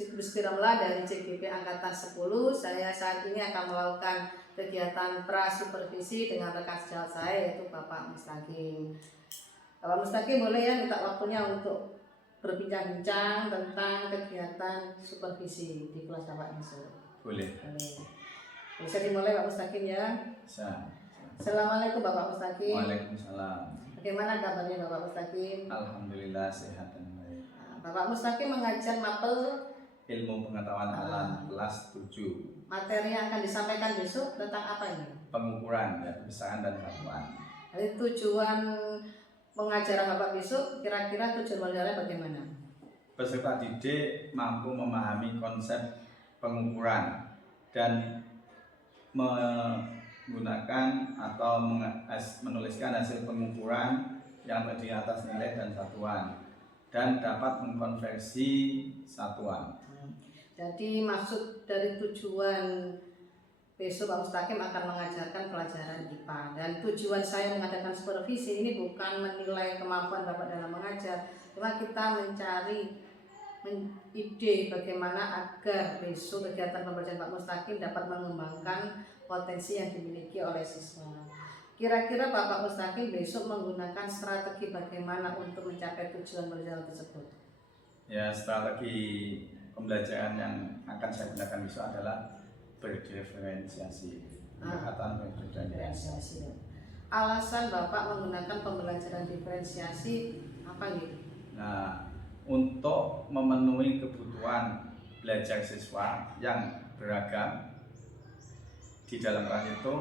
Bismillah dari CGP Angkatan 10. Saya saat ini akan melakukan kegiatan prasupervisi dengan rekan sejawat saya yaitu Bapak Mustaqim. Bapak Mustaqim boleh ya minta waktunya untuk berbincang-bincang tentang kegiatan supervisi di kelas Bapak besok. Boleh. Bisa dimulai Pak Mustaqim ya. Bisa. Assalamualaikum Bapak Mustaqim. Waalaikumsalam. Bagaimana kabarnya Bapak Mustaqim? Alhamdulillah sehat dan baik. Bapak Mustaqim mengajar mapel Ilmu pengetahuan alam kelas 7. Materi yang akan disampaikan besok tentang apa ini? Pengukuran ya, kebesaran dan satuan. Jadi tujuan pengajaran Bapak besok kira-kira tujuan belajarnya bagaimana? Peserta didik mampu memahami konsep pengukuran dan menggunakan atau menuliskan hasil pengukuran yang terdiri atas nilai dan satuan dan dapat mengkonversi satuan. Jadi maksud dari tujuan besok Pak Mustaqim akan mengajarkan pelajaran IPA, dan tujuan saya mengadakan supervisi ini bukan menilai kemampuan Bapak dalam mengajar, cuma kita mencari ide bagaimana agar besok kegiatan pembelajaran Pak Mustaqim dapat mengembangkan potensi yang dimiliki oleh siswa. Kira-kira Bapak Mustaqim besok menggunakan strategi bagaimana untuk mencapai tujuan pembelajaran tersebut? Ya, strategi pembelajaran yang akan saya gunakan besok adalah berdiferensiasi. Pendekatan berdiferensiasi. Alasan Bapak menggunakan pembelajaran diferensiasi apa gitu? Nah, untuk memenuhi kebutuhan belajar siswa yang beragam di dalam kelas itu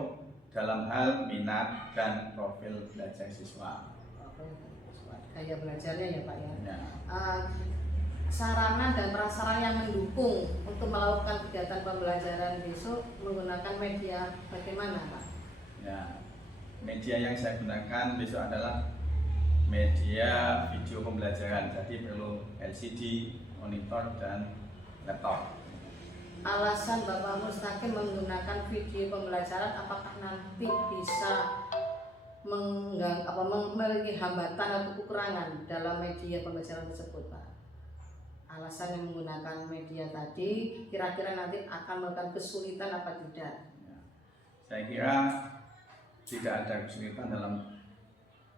dalam hal minat dan profil belajar siswa. Gaya belajarnya ya Pak ya. Ya. Sarana dan prasarana yang mendukung untuk melakukan kegiatan pembelajaran besok menggunakan media bagaimana Pak? Ya, media yang saya gunakan besok adalah media video pembelajaran, jadi perlu LCD, monitor, dan laptop. Alasan Bapak Mustaqim menggunakan video pembelajaran apakah nanti bisa memiliki hambatan atau kekurangan dalam media pembelajaran tersebut Pak? Alasan yang menggunakan media tadi kira-kira nanti akan melakukan kesulitan apa tidak? Ya, saya kira tidak ada kesulitan dalam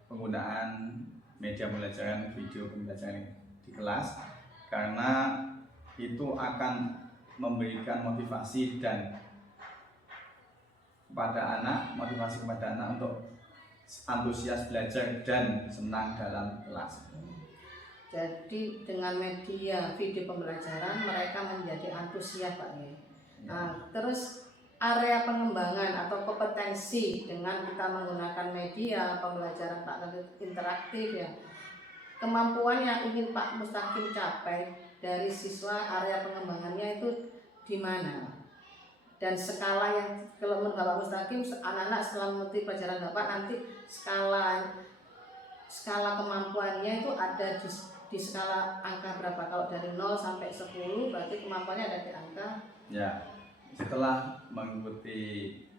penggunaan media pembelajaran video pembelajaran di kelas, karena itu akan memberikan motivasi kepada anak untuk antusias belajar dan senang dalam kelas. Jadi dengan media video pembelajaran mereka menjadi antusias Pak ya. Nah, terus area pengembangan atau kompetensi dengan kita menggunakan media pembelajaran Pak interaktif ya. Kemampuan yang ingin Pak Mustaqim capai dari siswa, area pengembangannya itu di mana? Dan skala yang kalau menurut Bapak Mustaqim, anak-anak setelah mengikuti pelajaran Bapak nanti skala kemampuannya itu ada di skala angka berapa? Kalau dari 0 sampai 10 berarti kemampuannya ada di angka? Ya, setelah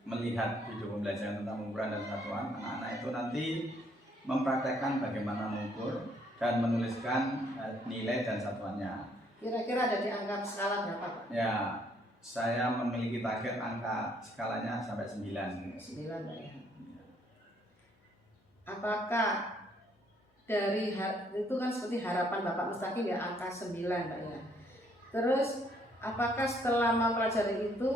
melihat video pembelajaran tentang pengukuran dan satuan, anak-anak itu nanti mempraktekkan bagaimana mengukur dan menuliskan nilai dan satuannya. Kira-kira ada di angka skala berapa Pak? Ya, saya memiliki target angka skalanya sampai 9. 9 Pak ya. Apakah dari itu kan seperti harapan Bapak Mustaqim ya angka 9 Pak ya. Terus apakah setelah mempelajari itu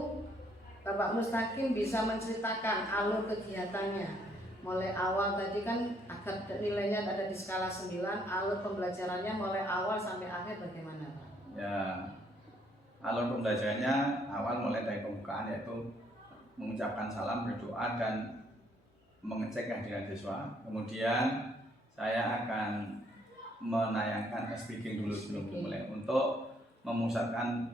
Bapak Mustaqim bisa menceritakan alur kegiatannya? Mulai awal tadi kan agar nilainya ada di skala 9, alur pembelajarannya mulai awal sampai akhir bagaimana Pak? Ya, alur pembelajarannya awal mulai dari pembukaan, yaitu mengucapkan salam, berdoa, dan mengecek kehadiran siswa. Kemudian saya akan menayangkan speaking dulu sebelum dimulai untuk memusatkan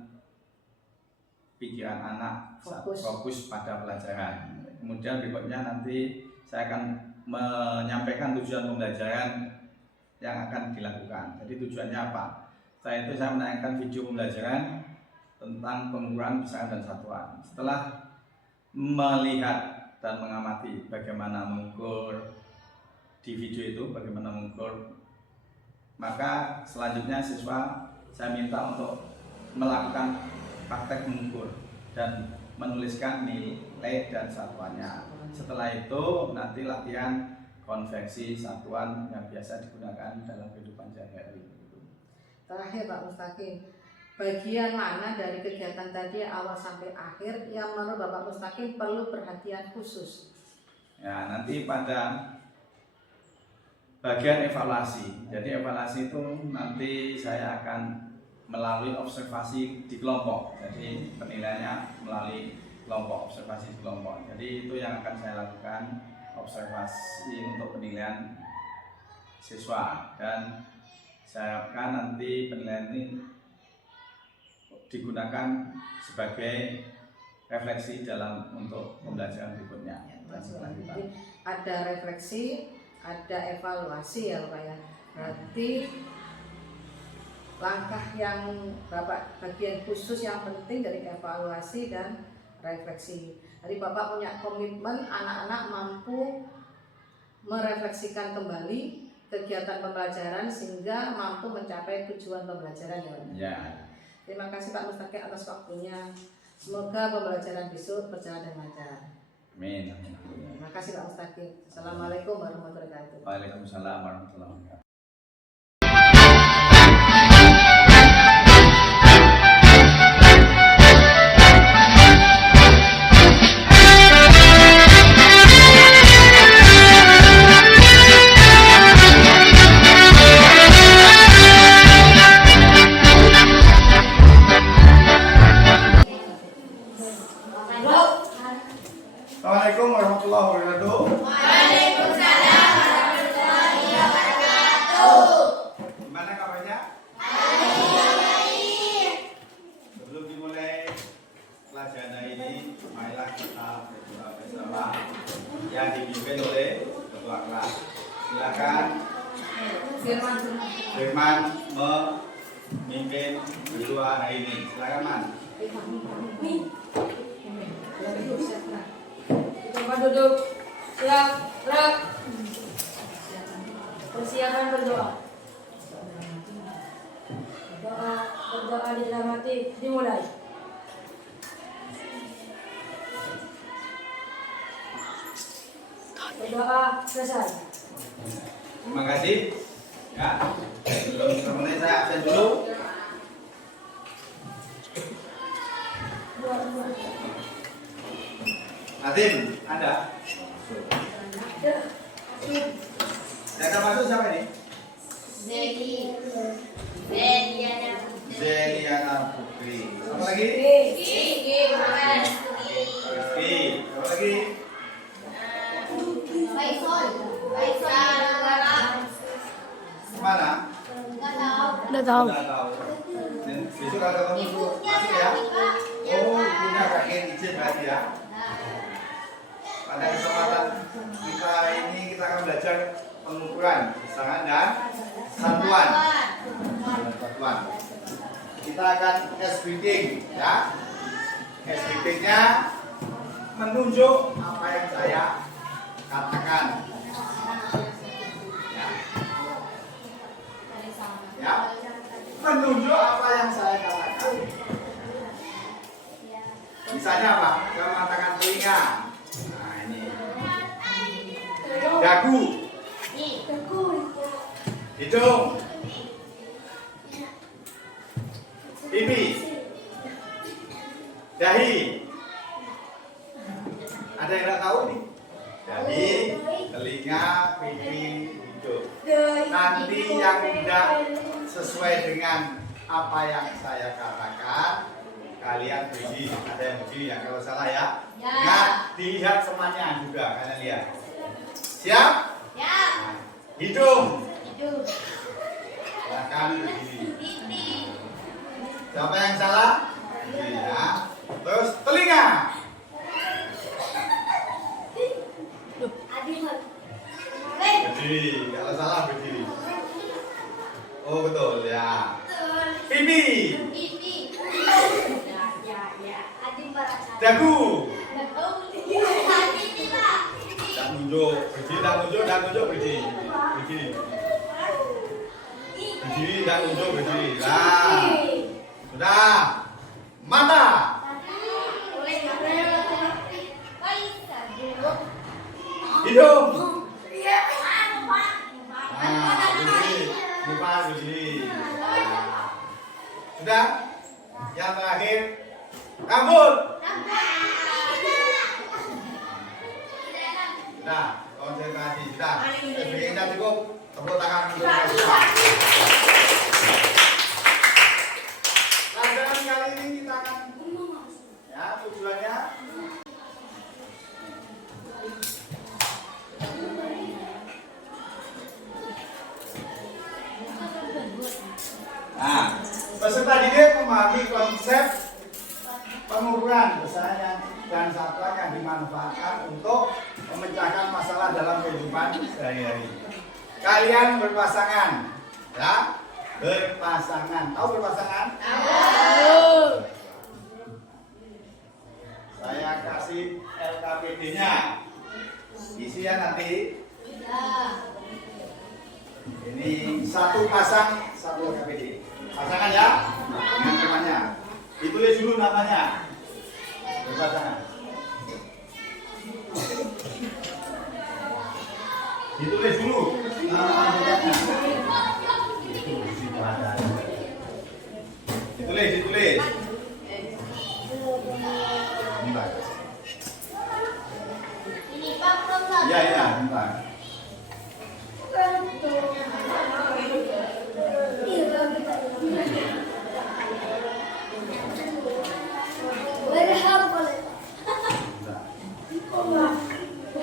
pikiran anak fokus pada pelajaran. Kemudian berikutnya nanti saya akan menyampaikan tujuan pembelajaran yang akan dilakukan. Jadi tujuannya apa? Setelah itu saya menayangkan video pembelajaran tentang pengukuran, kebesaran, dan satuan. Setelah melihat dan mengamati bagaimana mengukur di video itu, bagaimana mengukur, maka selanjutnya siswa saya minta untuk melakukan praktek mengukur dan menuliskan nilai dan satuannya. Setelah itu nanti latihan konveksi satuan yang biasa digunakan dalam kehidupan sehari-hari. Terakhir Pak Mustaqim, bagian mana dari kegiatan tadi awal sampai akhir yang menurut Bapak Mustaqim perlu perhatian khusus? Ya, nanti pada bagian evaluasi. Jadi evaluasi itu nanti saya akan melalui observasi di kelompok. Jadi penilaiannya melalui kelompok, observasi di kelompok. Jadi itu yang akan saya lakukan, observasi untuk penilaian siswa, dan saya harapkan nanti penilaian ini digunakan sebagai refleksi dalam untuk pembelajaran berikutnya. Jadi ada refleksi, ada evaluasi ya Pak ya. Berarti langkah yang Bapak bagian khusus yang penting dari evaluasi dan refleksi. Jadi Bapak punya komitmen anak-anak mampu merefleksikan kembali kegiatan pembelajaran sehingga mampu mencapai tujuan pembelajaran ya Pak. Ya. Terima kasih Pak Mustaqim atas waktunya. Semoga pembelajaran besok berjalan dengan lancar. Amin. Terima kasih Pak Mustaqim. Assalamualaikum warahmatullahi wabarakatuh. Waalaikumsalam warahmatullahi wabarakatuh. Assalamualaikum warahmatullahi wabarakatuh. Waalaikumsalam warahmatullahi wabarakatuh. Gimana kabarnya? Baik. Sebelum dimulai pelajaran hari ini, marilah kita berdoa bersama yang dipimpin oleh ketua kelas. Silakan Firman memimpin berdoa hari ini. Silakan Man. Coba duduk. Siap, gerak. Persiapan berdoa. Berdoa dicermati, dimulai. Berdoa selesai. Terima kasih. Ya. Sebelum dimulai saya absen dulu. Nadim, Anda? Yang akan masuk siapa ini? Zeliana Putri. Apa lagi? Rizky. Apa lagi? Mana? Udah tahu. Nggak tahu. Dan besok ada kamu masuk ya? Oh, punya kakek izin berarti ya? Pada kesempatan kita ini kita akan belajar pengukuran bilangan dan satuan. Kita akan case reading ya. Case readingnya menunjuk apa yang saya katakan. Ya. Menunjuk apa yang saya katakan. Misalnya apa? Saya mengatakan telinga. Nah ini. Dagu. Hidung. Pipi. Dahi. Ada yang tidak tahu nih? Dahi, telinga, pipi, hidung. Nanti yang tidak sesuai dengan apa yang saya katakan, kalian berdiri. Ada yang berdiri ya kalau salah ya. Ingat, dilihat semuanya juga kalian lihat. Siap? Ya. Nah, hidung. Silakan berdiri. Siapa yang salah? Berdiri ya. Terus telinga. Berdiri. Kalau salah berdiri. Oh betul ya. Pipi. Dagu. Tak nunjuk. Berdiri, tak nunjuk, berdiri. Berdiri. Berdiri, tak nunjuk, berdiri. Nah. Sudah. Mata. Hidung. Nah, begini. Muka begini. Sudah. Yang terakhir, rambut. Sudah, konsentrasi. Sudah. Sebelumnya cukup. Tepuk tangan untuk mereka. Pelajaran kali ini kita akan ya tujuannya nah, peserta didik memahami konsep pengukuran besar dan satuan yang dimanfaatkan untuk memecahkan masalah dalam kehidupan sehari-hari. Kalian berpasangan, ya, berpasangan. Tahu berpasangan? Tahu. Saya kasih LKPD-nya. Isi ya nanti. Ini satu pasang, satu LKPD. Pasangan ya, dengan temannya. Ditulis dulu namanya. Berpasangan. Ditulis dulu. Ditulis. Bentar. Iya, bentar.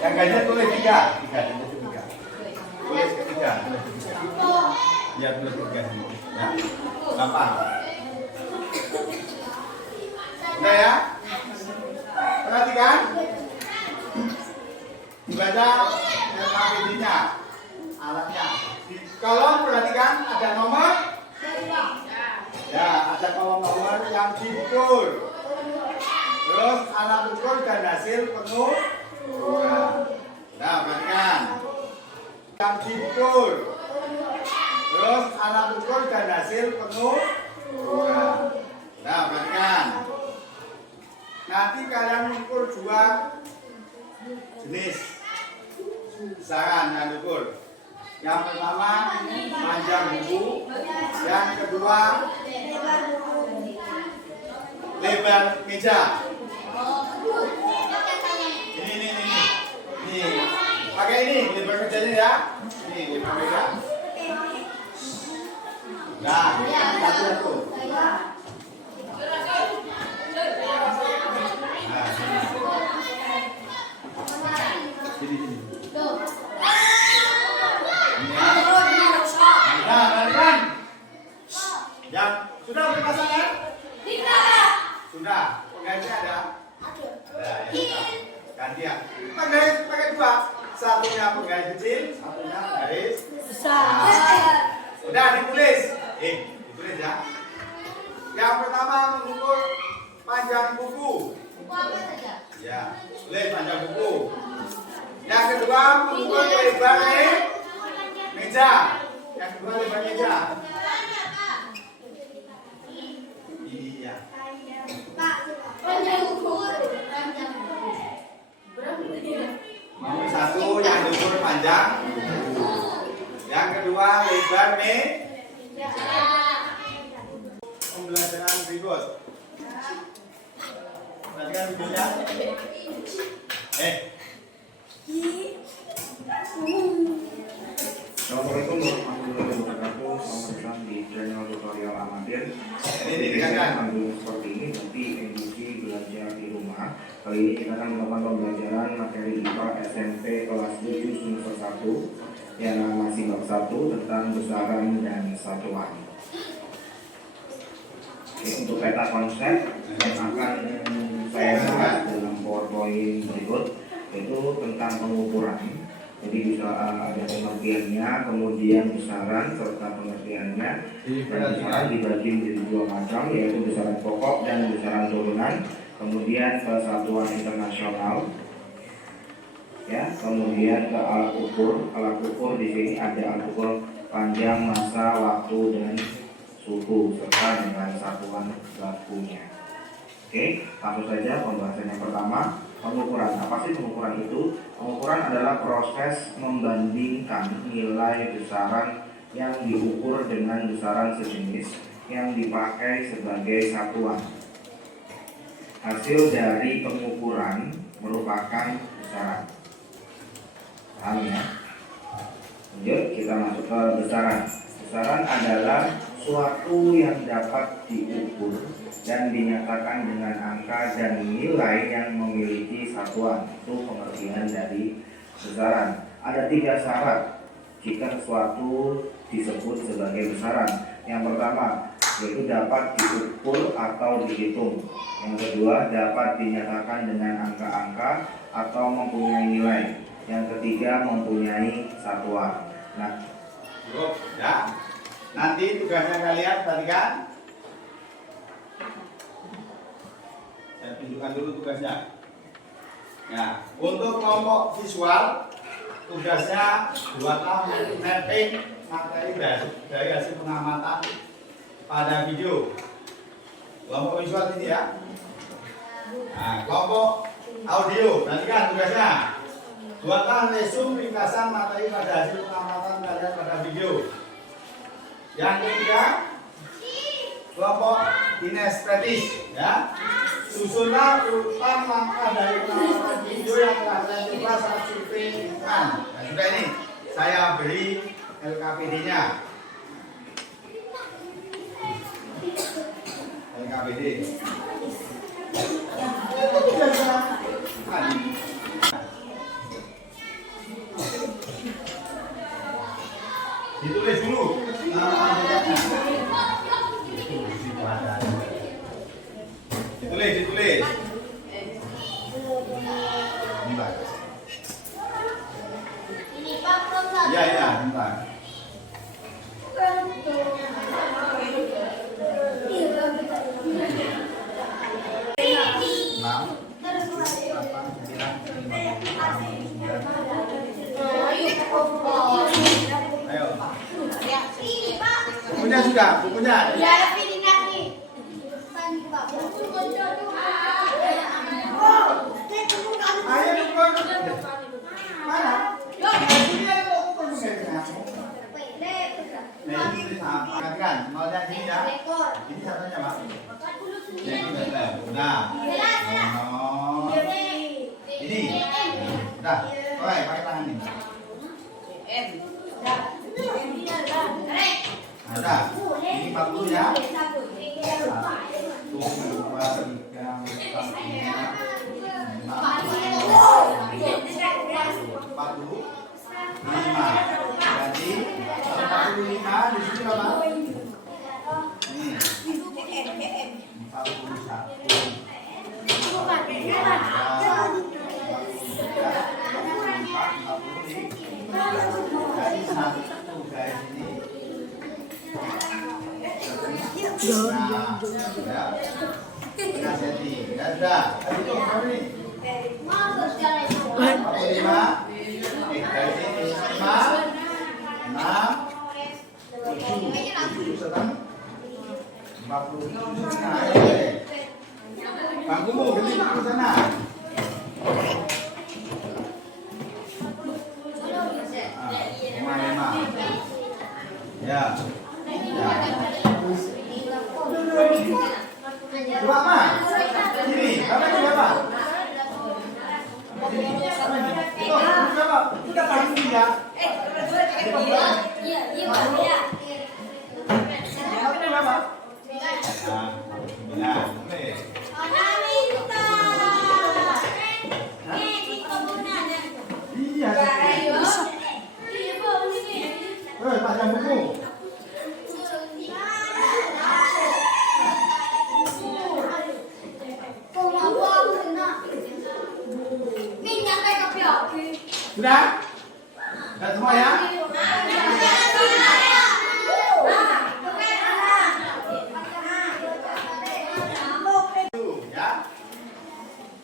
Yang ganjil tulis tiga. Tulis ketiga. Ya, tulis ketiga dulu. Ya, gampang. Udah ya? Perhatikan. Dibaca LKPD-nya, alatnya. Di kolom perhatikan ada nomor. Ya, ada kolom nomor yang dipukul. Terus alat ukur dan hasil pengukuran. Nah, perhatikan. Yang dipukul. Terus alat ukur dan hasil pengukuran. Nah, perhatikan. Nanti kalian mengukur dua jenis besaran yang diukur. Yang pertama panjang buku, yang kedua lebar meja. Ini. Pakai ini lebar mejanya ya. Ini lebar meja. Nah, satu. Sini. Nah, balikan. Yang sudah berpasangan? Sudah. Penggantinya ada? Ada. Ya. Gantian. Penggaris pakai dua. Satunya penggaris kecil, satunya penggaris besar. Udah ditulis. Ditulis ya. Yang pertama mengukur panjang buku. Ya, tulis panjang buku. Yang kedua mengukur lebar meja. Yang kedua lebar meja. Iya. Nomor satu yang diukur panjang. Yang kedua lebar meja. Pembelajaran berikut. Perhatikan videonya. Assalamualaikum warahmatullahi wabarakatuh. Selamat datang di channel tutorial amatir. Ini dikatakan seperti ini nanti edisi belajar di rumah. Kali ini kita akan melakukan pembelajaran materi IPA SMP kelas 7 semester 1 yang masih bab 1 tentang besaran dan satuan. Oke, untuk peta konsep yang akan saya bahas dalam PowerPoint berikut yaitu tentang pengukuran. Jadi bisa ada pengertiannya, kemudian besaran serta pengertiannya. Dan besaran dibagi menjadi dua macam, yaitu besaran pokok dan besaran turunan. Kemudian ke satuan internasional, ya. Kemudian ke alat ukur. Alat ukur di sini ada alat ukur panjang, massa, waktu, dan suhu serta dengan satuan bakunya. Oke, langsung saja pembahasan yang pertama, pengukuran. Apa sih pengukuran itu? Pengukuran adalah proses membandingkan nilai besaran yang diukur dengan besaran sejenis yang dipakai sebagai satuan. Hasil dari pengukuran merupakan besaran. Paham ya? Lanjut, kita masuk ke besaran. Besaran adalah suatu yang dapat diukur dan dinyatakan dengan angka dan nilai yang memiliki satuan. Itu pengertian dari besaran. Ada 3 syarat jika sesuatu disebut sebagai besaran. Yang pertama, yaitu dapat diukur atau dihitung. Yang kedua, dapat dinyatakan dengan angka-angka atau mempunyai nilai. Yang ketiga, mempunyai satuan. Nah, cukup ya. Nanti tugasnya kalian perhatikan. Saya tunjukkan dulu tugasnya. Ya, untuk kelompok visual tugasnya buatlah mapping materi dari hasil pengamatan pada video. Kelompok visual ini ya. Nah, kelompok audio perhatikan tugasnya. Buatlah resume ringkasan materi pada hasil pengamatan kalian pada video. Yang ketiga, kelompok kinestetis ya. Susunlah urutan langkah dari pengamatan video yang telah saya coba saat survei lingkungan. Nah, sudah ini saya beri LKPD-nya. LKPD. Ditulis dulu. Ditulis. Bentar. Iya, bentar. Ayo. Bukunya sudah, bukunya. Mana? Nah, ini perhatikan, mau lihat ini ya. Ini satunya, Pak. Nah, ini. Udah, oke, pakai tangan ini. Nah, udah. Ini 40 ya. 1, 2, 3, 4, 45. Jadi 45 di sini berapa? Ini 47. Bangkumu beli ke sana. Ya. Berapa? Ini, berapa ini berapa? Berapa? Kita tahu ya. Berapa? Nah, iya. Tajam buku. Sudah? Sudah semua ya?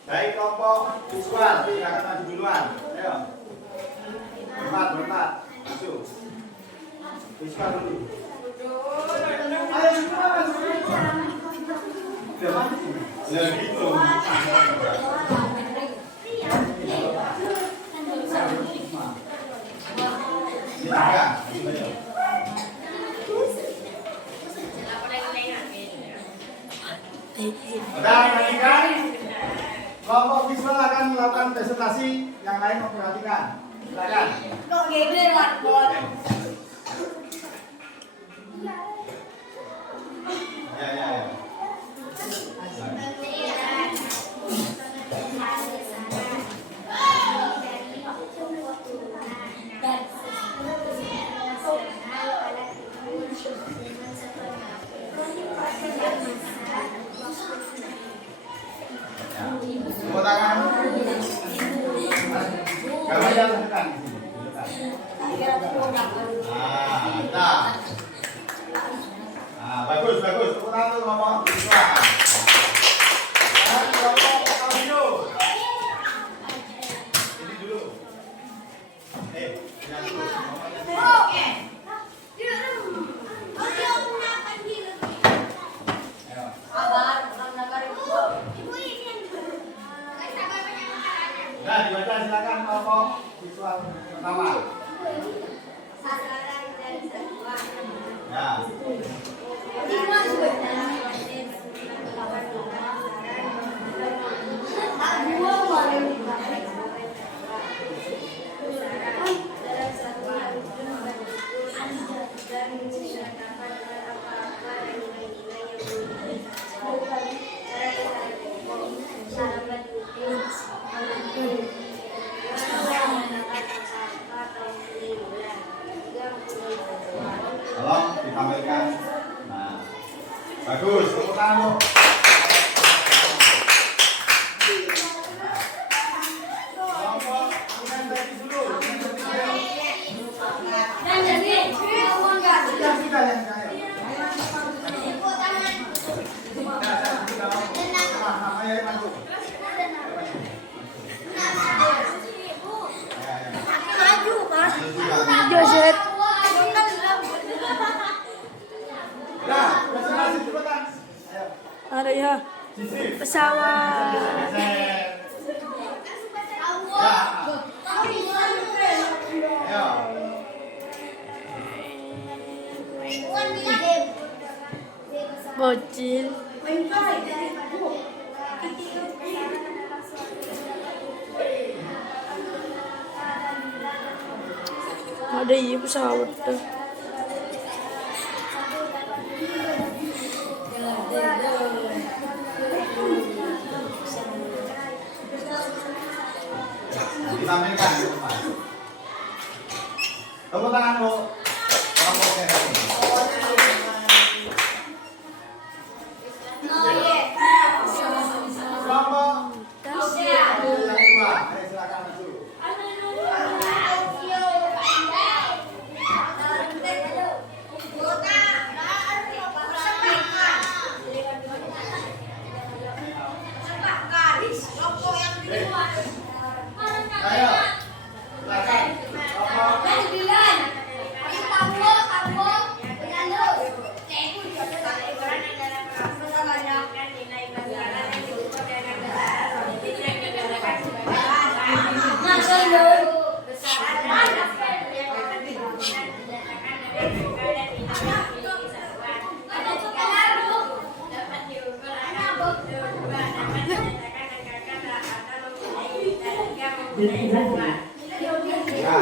Baik kelompok visual, silakan maju duluan. Ayo. Berempat. Masuk. Visual dulu. Sudah perhatikan. Kelompok visual akan melakukan presentasi, yang lain memperhatikan. Silakan. Ya. Tepuk tangan. Gambar yang tekan di sini. Bagus. Tepuk tangan untuk kelompok visual. Dan kelompok audio. Ini dulu. Lihat dulu. Nah, dibaca silakan kelompok visual pertama. Ya. Tolong ditampilkan. Nah, bagus. Tepuk tangan. Kelompok presentasi dulu. Sudah yang saya. Namanya masuk. Joset. Nah, presentasi cepetan. Ayo. Ada ya. Sisi. Pesawat. Ayo. Bocil. Ada iya pesawat tuh. Ditampilkan di depan. Tepuk tangan Bu. Kelompoknya tadi. Kelompok yang kedua. Ayo silakan maju. Ayo. Silakan. Kelompok ya.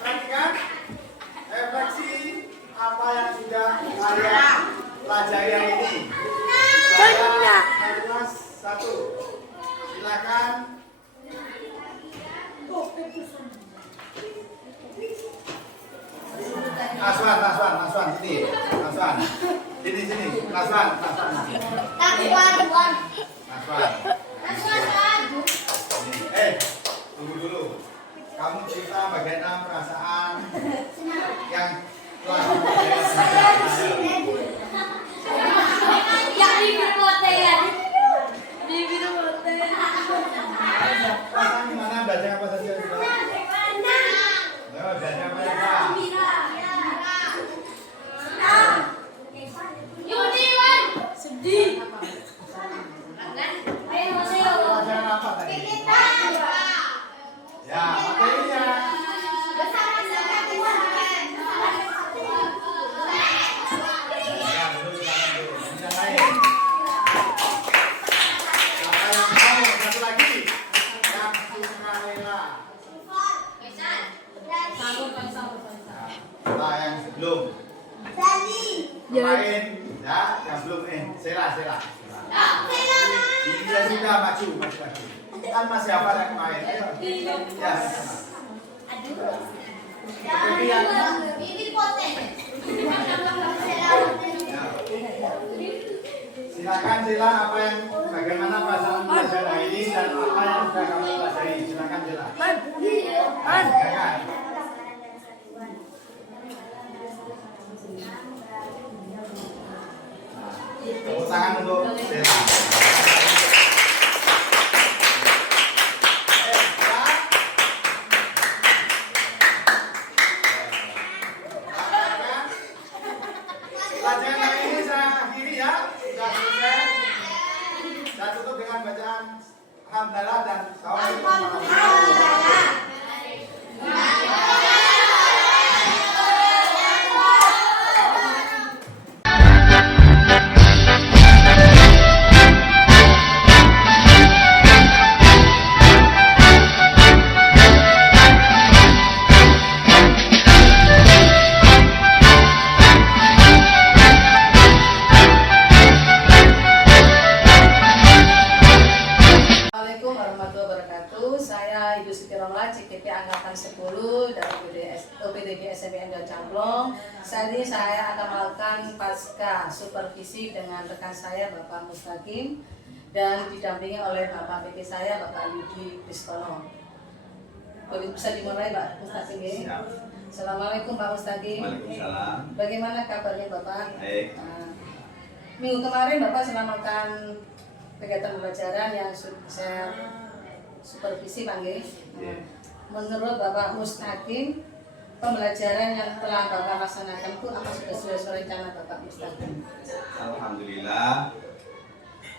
Perhatikan refleksi apa yang sudah kalian pelajari hari ini. Saya kelas 1. Silakan. Naswan, sini. Naswan. Sini. Naswan. Tunggu dulu. Kamu cerita bagaimana perasaan yang telah Pelajaran apa tadi? Ya, materinya. Ya, duduk sekarang dulu. Ini yang lain. Siapa yang mau? Satu lagi. Yang suka rela. Nah, yang sebelum. Kemarin, ya, yang belum Sela. Dia sudah maju. Kan masih apa yang kemarin? Ayo. Ya, sama. Silakan Sela, bagaimana perasaan belajar hari ini dan apa yang sudah kamu pelajari? Silakan Sela. Silakan. Tepuk tangan untuk Sela. Pelajaran hari ini saya akhiri ya, sudah selesai. Saya tutup dengan bacaan hamdalah dan assalamualaikum warahmatullahi wabarakatuh. Assalamualaikum warahmatullahi wabarakatuh. Saya Ibu Siti Romla, CKP Angkatan 10 dari OPDG SMPN dan Camplong. Saat ini saya akan melakukan pasca supervisi dengan rekan saya Bapak Mustaqim dan didampingi oleh Bapak PT saya Bapak Yudi Kristono. Bisa dimulai Pak Mustaqim ya? Assalamualaikum Pak Mustaqim. Waalaikumsalam. Bagaimana kabarnya Bapak? Baik. Minggu kemarin Bapak sedang melakukan kegiatan pembelajaran yang saya supervisi Pak Nggih. Menurut Bapak Mustaqim, pembelajaran yang telah Bapak laksanakan itu apa sudah sesuai rencana Bapak Mustaqim? Alhamdulillah,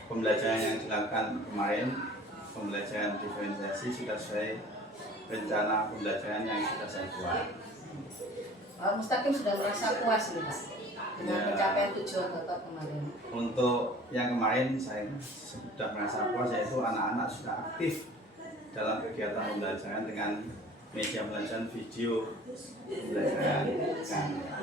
pembelajaran yang dilakukan kemarin, pembelajaran diferensiasi sudah sesuai rencana pembelajaran yang sudah saya buat. Pak Mustaqim sudah merasa puas nih Pak dengan Ya. pencapaian tujuan Bapak kemarin. Untuk yang kemarin saya sudah merasa puas, yaitu anak-anak sudah aktif dalam kegiatan pembelajaran dengan media pembelajaran video pembelajaran.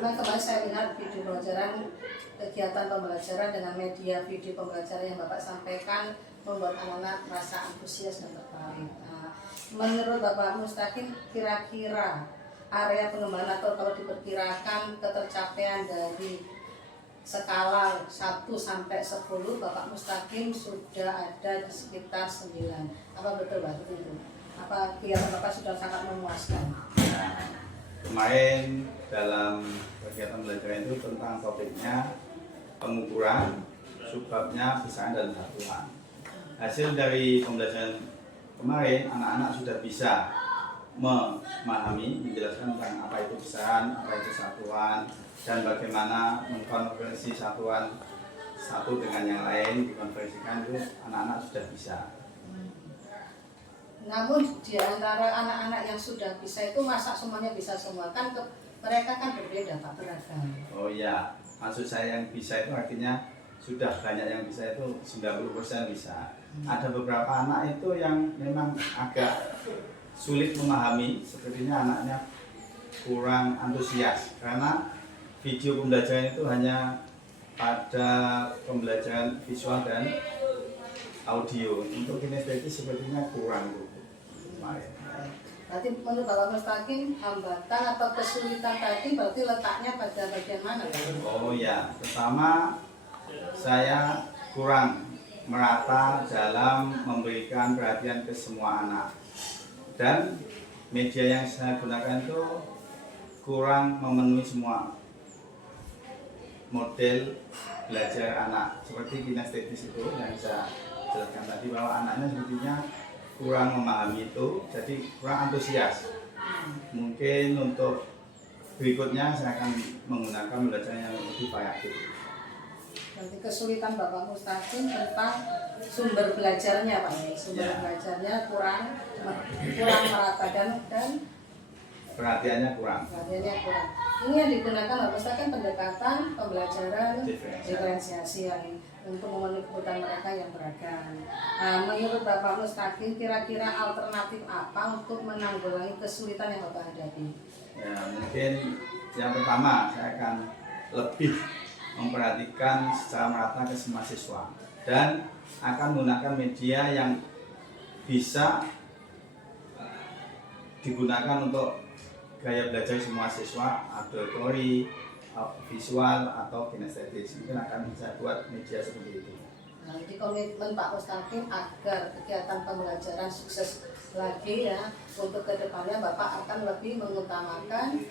Memang kemarin saya lihat video pembelajaran, kegiatan pembelajaran dengan media video pembelajaran yang Bapak sampaikan membuat anak-anak merasa antusias dan tertarik. Nah, menurut Bapak Mustaqim, kira-kira area pengembangan atau kalau diperkirakan ketercapaian dari skala 1 sampai 10, Bapak Mustaqim sudah ada di sekitar 9. Apa betul Pak itu? Apa kegiatan Bapak sudah sangat memuaskan? Nah, kemarin dalam kegiatan belajar itu tentang topiknya pengukuran, subbabnya, besaran dan satuan. Hasil dari pembelajaran kemarin, anak-anak sudah bisa memahami, menjelaskan tentang apa itu besaran, apa itu satuan, dan bagaimana mengkonversi satuan satu dengan yang lain, dikonversikan itu anak-anak sudah bisa. Namun di antara anak-anak yang sudah bisa itu masa semuanya bisa semua kan mereka kan berbeda Pak, beragam. Oh iya, maksud saya yang bisa itu artinya sudah banyak yang bisa itu 90% bisa. Ada beberapa anak itu yang memang agak sulit memahami, sepertinya anaknya kurang antusias karena video pembelajaran itu hanya pada pembelajaran visual dan audio. Untuk kinestetis sepertinya kurang itu kemarin. Berarti menurut Bapak Mustaqim, hambatan atau kesulitan tadi berarti letaknya pada bagian mana Pak? Oh ya, pertama saya kurang merata dalam memberikan perhatian ke semua anak. Dan media yang saya gunakan itu kurang memenuhi semua model belajar anak. Seperti kinestetis itu yang saya jelaskan tadi, bahwa anaknya sepertinya kurang memahami itu, jadi kurang antusias. Mungkin untuk berikutnya saya akan menggunakan belajar yang lebih variatif. Nanti kesulitan Bapak Mustaqim tentang sumber belajarnya Pak, sumber belajarnya kurang merata dan perhatiannya kurang. perhatiannya kurang. Ini yang digunakan Bapak Mustaqim pendekatan pembelajaran diferensiasi yang untuk memenuhi kebutuhan mereka yang beragam. Nah, menurut Bapak Mustaqim kira-kira alternatif apa untuk menanggulangi kesulitan yang Bapak hadapi? Ya, mungkin yang pertama saya akan lebih memperhatikan secara merata ke semua siswa dan akan menggunakan media yang bisa digunakan untuk gaya belajar semua siswa, auditori, visual atau kinestetis. Mungkin akan saya buat media seperti itu. Nah, jadi komitmen Pak Mustaqim agar kegiatan pembelajaran sukses lagi ya, untuk kedepannya Bapak akan lebih mengutamakan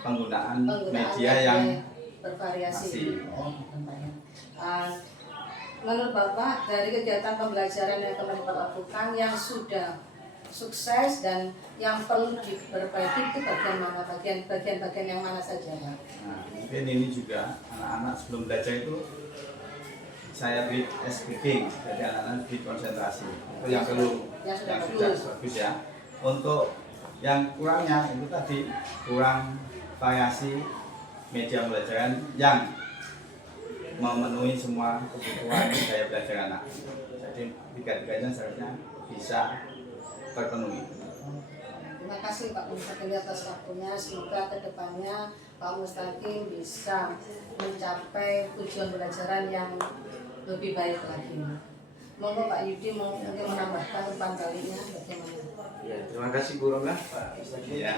penggunaan media yang bervariasi. Menurut Bapak dari kegiatan pembelajaran yang kemarin Bapak lakukan yang sudah sukses dan yang perlu diperbaiki itu bagian mana, bagian yang mana saja Pak? Nah, mungkin ini juga anak-anak sebelum belajar itu saya beri speaking, jadi anak-anak beri konsentrasi. Itu yang perlu, yang sudah bagus ya. Untuk yang kurangnya itu tadi kurang variasi media pembelajaran yang memenuhi semua kebutuhan gaya belajar anak. Jadi tiga-tiganya seharusnya bisa terpenuhi. Terima kasih Pak Mustaqim atas waktunya. Semoga kedepannya Pak Mustaqim bisa mencapai tujuan pembelajaran yang lebih baik lagi. Monggo Pak Yudi mungkin menambahkan umpan baliknya bagaimana? Ya, terima kasih Bu Romlah, Pak Mustaqim. Ya.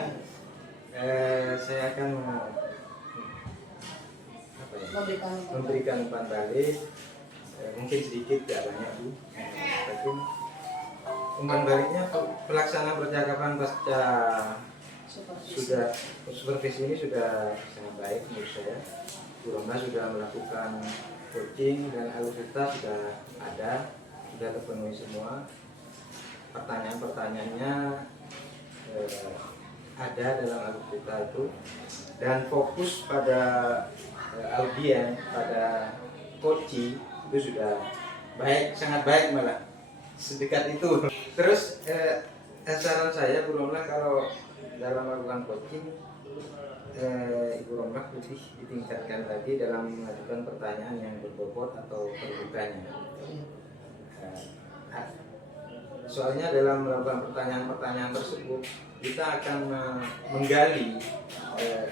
Saya akan memberikan umpan balik, mungkin sedikit, tidak banyak Bu. Mustaqim. Umpan baliknya pelaksanaan percakapan pasca sudah supervisi ini sudah sangat baik menurut saya. Bu Romlah sudah melakukan coaching dan alutsista sudah ada, sudah terpenuhi semua. Pertanyaan-pertanyaannya ada dalam alutsista itu, dan fokus pada audien, pada coaching itu sudah baik, sangat baik malah, sedekat itu. Terus saran saya Bu Romlah kalau dalam melakukan coaching, Ibu Romlah lebih ditingkatkan lagi dalam mengajukan pertanyaan yang berbobot atau terbukanya. Soalnya dalam melakukan pertanyaan-pertanyaan tersebut kita akan menggali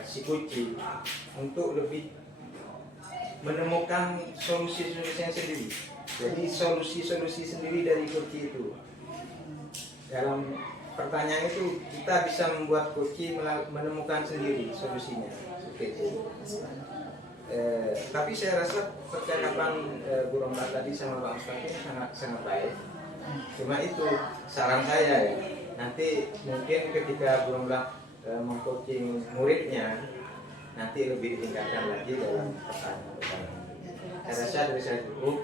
si kunci untuk lebih menemukan solusi-solusinya sendiri. Jadi solusi-solusi sendiri dari kunci itu. Dalam pertanyaan itu kita bisa membuat kunci menemukan sendiri solusinya. Seperti itu. Tapi saya rasa percakapan Bu Romlah tadi sama Pak Mustaqim sangat baik. Cuma itu saran saya ya. Nanti mungkin ketika Bu Romlah meng-coaching muridnya, nanti lebih ditingkatkan lagi dalam pertanyaan-pertanyaan. Saya rasa dari saya cukup.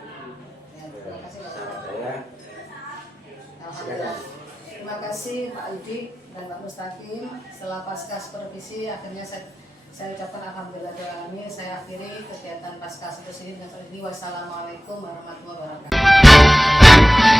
Saran saya. Silakan. Terima kasih Pak Yudi dan Pak Mustaqim. Setelah pasca supervisi akhirnya saya ucapkan alhamdulillah ini. Saya akhiri kegiatan pasca supervisi dengan ini. Wassalamualaikum warahmatullahi wabarakatuh.